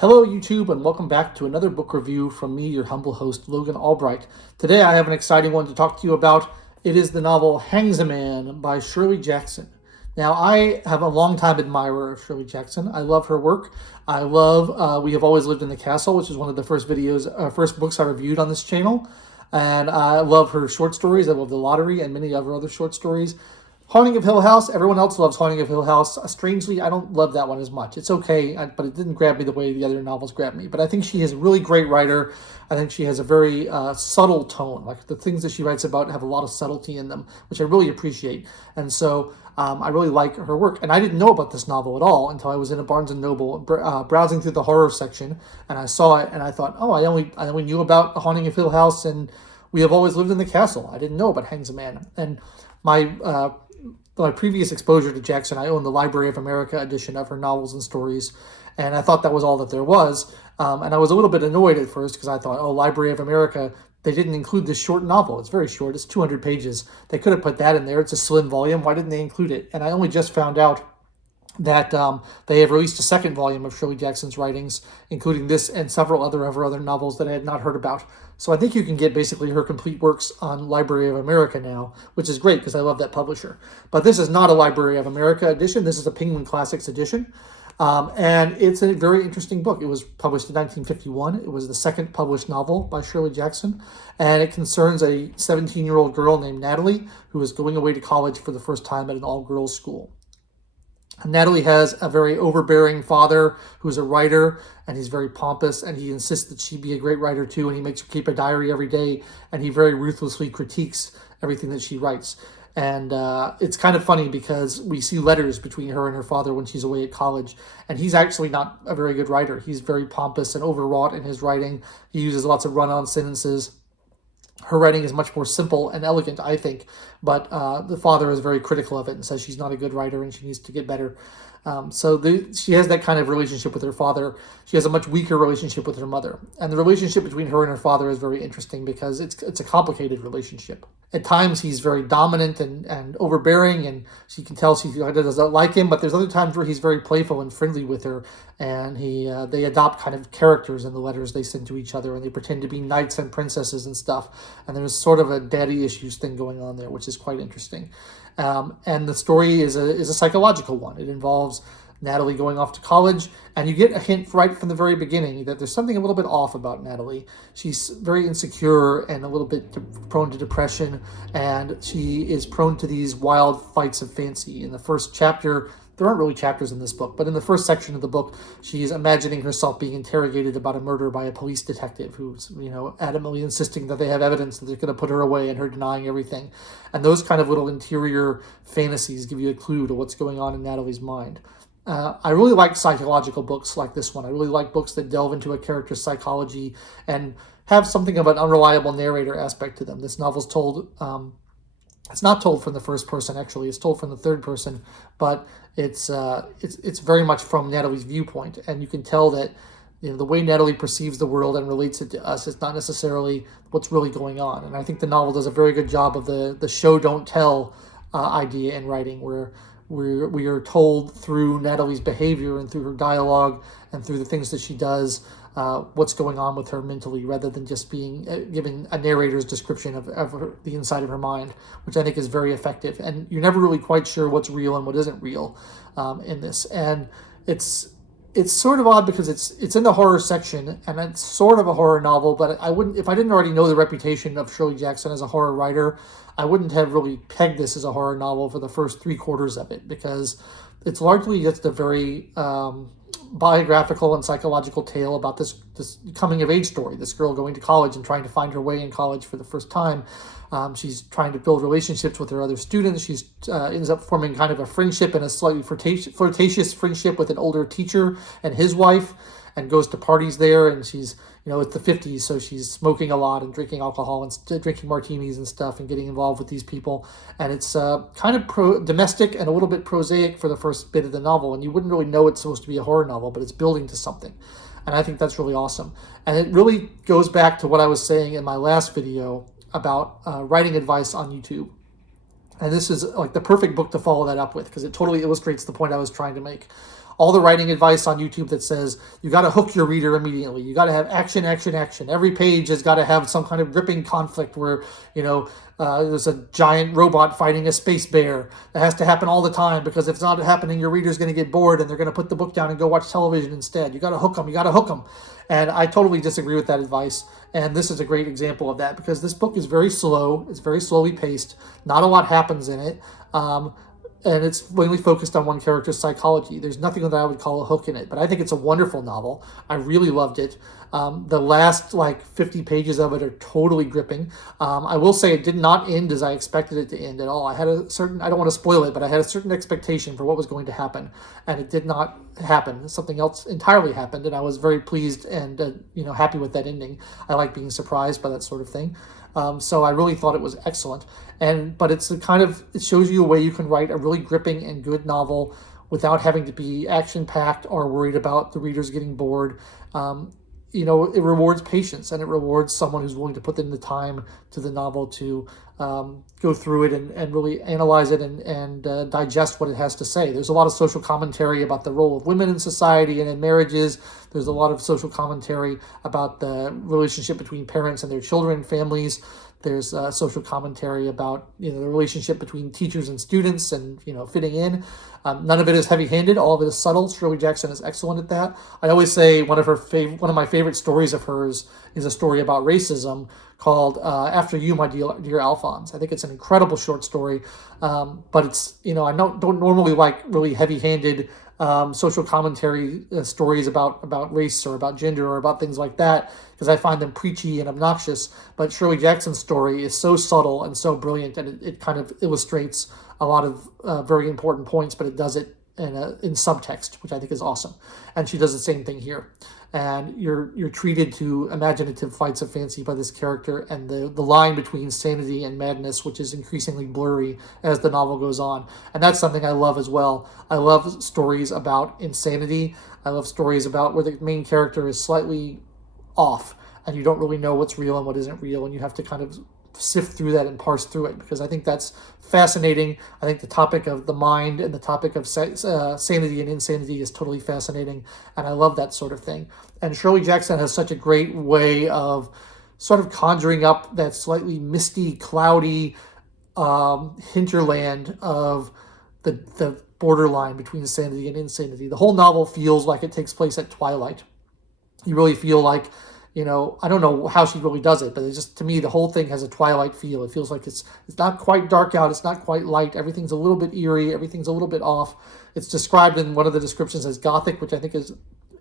Hello, YouTube, and welcome back to another book review from me, your humble host, Logan Albright. Today I have an exciting one to talk to you about. It is the novel Hangsaman by Shirley Jackson. Now, I have a long-time admirer of Shirley Jackson. I love her work. I love We Have Always Lived in the Castle, which is one of the first books I reviewed on this channel. And I love her short stories. I love The Lottery and many of her other short stories. Haunting of Hill House, everyone else loves Haunting of Hill House. Strangely, I don't love that one as much. It's okay, but it didn't grab me the way the other novels grabbed me. But I think she is a really great writer. I think she has a very subtle tone. Like the things that she writes about have a lot of subtlety in them, which I really appreciate. And so I really like her work. And I didn't know about this novel at all until I was in a Barnes & Noble browsing through the horror section. And I saw it and I thought, oh, I only knew about Haunting of Hill House and We Have Always Lived in the Castle. I didn't know about Hangsaman. And my previous exposure to Jackson, I owned the Library of America edition of her novels and stories, and I thought that was all that there was. And I was a little bit annoyed at first because I thought, oh, Library of America, they didn't include this short novel. It's very short. It's 200 pages. They could have put that in there. It's a slim volume. Why didn't they include it? And I only just found out that they have released a second volume of Shirley Jackson's writings, including this and several of her other novels that I had not heard about. So I think you can get basically her complete works on Library of America now, which is great because I love that publisher. But this is not a Library of America edition. This is a Penguin Classics edition. And it's a very interesting book. It was published in 1951. It was the second published novel by Shirley Jackson. And it concerns a 17-year-old girl named Natalie who is going away to college for the first time at an all-girls school. Natalie has a very overbearing father who's a writer, and he's very pompous, and he insists that she be a great writer too, and he makes her keep a diary every day, and he very ruthlessly critiques everything that she writes. And it's kind of funny because we see letters between her and her father when she's away at college, and he's actually not a very good writer. He's very pompous and overwrought in his writing. He uses lots of run-on sentences. Her writing is much more simple and elegant, I think, but the father is very critical of it and says she's not a good writer and she needs to get better. She has that kind of relationship with her father. She has a much weaker relationship with her mother. And the relationship between her and her father is very interesting because it's a complicated relationship. At times, he's very dominant and overbearing, and she can tell she doesn't like him, but there's other times where he's very playful and friendly with her, and they adopt kind of characters in the letters they send to each other, and they pretend to be knights and princesses and stuff, and there's sort of a daddy issues thing going on there, which is quite interesting. And the story is a psychological one. It involves Natalie going off to college, and you get a hint right from the very beginning that there's something a little bit off about Natalie. She's very insecure and a little bit prone to depression, and she is prone to these wild fights of fancy. In the first chapter, there aren't really chapters in this book, but in the first section of the book, she's imagining herself being interrogated about a murder by a police detective who's, adamantly insisting that they have evidence that they're going to put her away and her denying everything. And those kind of little interior fantasies give you a clue to what's going on in Natalie's mind. I really like psychological books like this one. I really like books that delve into a character's psychology and have something of an unreliable narrator aspect to them. This novel's told, it's not told from the first person, actually. It's told from the third person, but it's very much from Natalie's viewpoint. And you can tell that the way Natalie perceives the world and relates it to us is not necessarily what's really going on. And I think the novel does a very good job of the show, don't tell idea in writing, where we are told through Natalie's behavior and through her dialogue and through the things that she does what's going on with her mentally, rather than just being given a narrator's description of the inside of her mind, which I think is very effective. And you're never really quite sure what's real and what isn't real in this. And it's sort of odd because it's in the horror section and it's sort of a horror novel, but I wouldn't, if I didn't already know the reputation of Shirley Jackson as a horror writer, I wouldn't have really pegged this as a horror novel for the first 3/4 of it, because it's largely just a very biographical and psychological tale about this coming of age story, this girl going to college and trying to find her way in college for the first time. She's trying to build relationships with her other students. She's ends up forming kind of a friendship and a slightly flirtatious friendship with an older teacher and his wife, and goes to parties there. And she's, it's the 50s, so she's smoking a lot and drinking alcohol and drinking martinis and stuff and getting involved with these people. And it's kind of domestic and a little bit prosaic for the first bit of the novel. And you wouldn't really know it's supposed to be a horror novel, but it's building to something. And I think that's really awesome. And it really goes back to what I was saying in my last video about writing advice on YouTube. And this is like the perfect book to follow that up with, because it totally illustrates the point I was trying to make. all the writing advice on YouTube that says you got to hook your reader immediately. You got to have action, action, action. Every page has got to have some kind of gripping conflict where, there's a giant robot fighting a space bear. That has to happen all the time, because if it's not happening, your reader's going to get bored and they're going to put the book down and go watch television instead. You got to hook them. You got to hook them. And I totally disagree with that advice. And this is a great example of that, because this book is very slow. It's very slowly paced. Not a lot happens in it. And it's mainly focused on one character's psychology. There's nothing that I would call a hook in it, but I think it's a wonderful novel. I really loved it. The last 50 pages of it are totally gripping. I will say it did not end as I expected it to end at all. I had a certain, I don't want to spoil it, but I had a certain expectation for what was going to happen, and it did not happen. Something else entirely happened, and I was very pleased and happy with that ending. I like being surprised by that sort of thing. So I really thought it was excellent. But it's it shows you a way you can write a really gripping and good novel without having to be action-packed or worried about the readers getting bored. It rewards patience, and it rewards someone who's willing to put in the time to the novel to go through it and really analyze it and digest what it has to say. There's a lot of social commentary about the role of women in society and in marriages. There's a lot of social commentary about the relationship between parents and their children, families. There's social commentary about the relationship between teachers and students and fitting in. None of it is heavy-handed. All of it is subtle. Shirley Jackson is excellent at that. I always say one of my favorite stories of hers is a story about racism called "After You, My Dear Alphonse." I think it's an incredible short story, but it's I don't normally like really heavy-handed social commentary stories about race or about gender or about things like that, because I find them preachy and obnoxious. But Shirley Jackson's story is so subtle and so brilliant, and it kind of illustrates a lot of very important points, but it does it in subtext, which I think is awesome. And she does the same thing here. And you're treated to imaginative flights of fancy by this character, and the line between sanity and madness, which is increasingly blurry as the novel goes on. And that's something I love as well. I love stories about insanity. I love stories about where the main character is slightly off, and you don't really know what's real and what isn't real, and you have to kind of sift through that and parse through it, because I think that's fascinating. I think the topic of the mind and the topic of sanity and insanity is totally fascinating, and I love that sort of thing. And Shirley Jackson has such a great way of sort of conjuring up that slightly misty, cloudy hinterland of the borderline between sanity and insanity. The whole novel feels like it takes place at twilight. You really feel like, I don't know how she really does it, but it's just, to me, the whole thing has a twilight feel. It feels like it's not quite dark out, it's not quite light. Everything's a little bit eerie, everything's a little bit off. It's described in one of the descriptions as Gothic, which I think is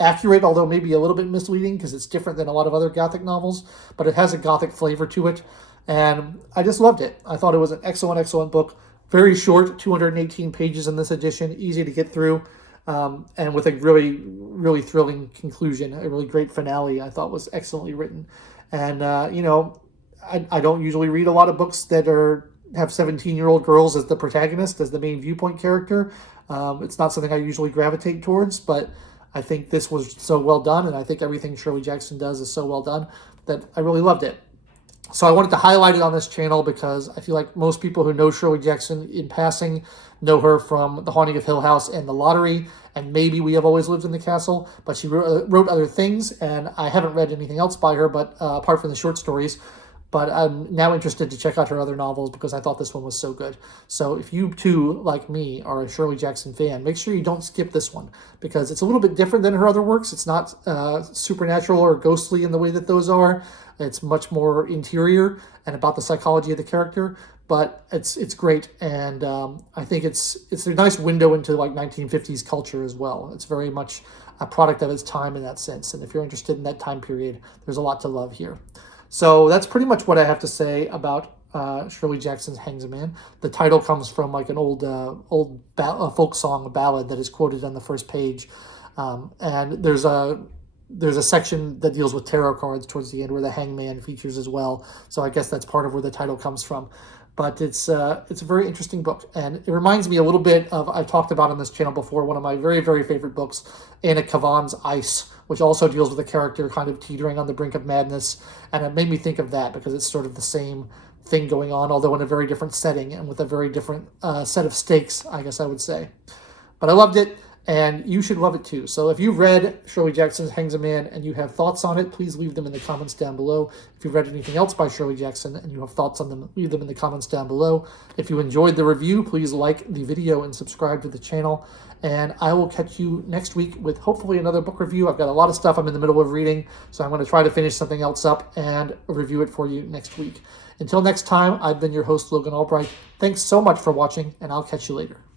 accurate, although maybe a little bit misleading, because it's different than a lot of other Gothic novels, but it has a Gothic flavor to it, and I just loved it. I thought it was an excellent, excellent book. Very short, 218 pages in this edition, easy to get through. And with a really, really thrilling conclusion, a really great finale, I thought was excellently written. And, I don't usually read a lot of books that have 17-year-old girls as the protagonist, as the main viewpoint character. It's not something I usually gravitate towards, but I think this was so well done, and I think everything Shirley Jackson does is so well done that I really loved it. So I wanted to highlight it on this channel because I feel like most people who know Shirley Jackson in passing know her from The Haunting of Hill House and The Lottery, and maybe We Have Always Lived in the Castle, but she wrote other things, and I haven't read anything else by her, but apart from the short stories. But I'm now interested to check out her other novels because I thought this one was so good. So if you too, like me, are a Shirley Jackson fan, make sure you don't skip this one because it's a little bit different than her other works. It's not supernatural or ghostly in the way that those are. It's much more interior and about the psychology of the character, but it's great, and I think it's a nice window into 1950s culture as well. It's very much a product of its time in that sense, and if you're interested in that time period, there's a lot to love here. So that's pretty much what I have to say about Shirley Jackson's Hangsaman. The title comes from an old folk song, a ballad that is quoted on the first page, and there's a section that deals with tarot cards towards the end where the hangman features as well. So I guess that's part of where the title comes from. But it's a very interesting book, and it reminds me a little bit of, I've talked about on this channel before, one of my very, very favorite books, Anna Kavan's Ice, which also deals with a character kind of teetering on the brink of madness, and it made me think of that because it's sort of the same thing going on, although in a very different setting and with a very different set of stakes, I guess I would say. But I loved it, and you should love it too. So if you've read Shirley Jackson's Hangsaman and you have thoughts on it, please leave them in the comments down below. If you've read anything else by Shirley Jackson and you have thoughts on them, leave them in the comments down below. If you enjoyed the review, please like the video and subscribe to the channel. And I will catch you next week with hopefully another book review. I've got a lot of stuff I'm in the middle of reading, so I'm going to try to finish something else up and review it for you next week. Until next time, I've been your host, Logan Albright. Thanks so much for watching, and I'll catch you later.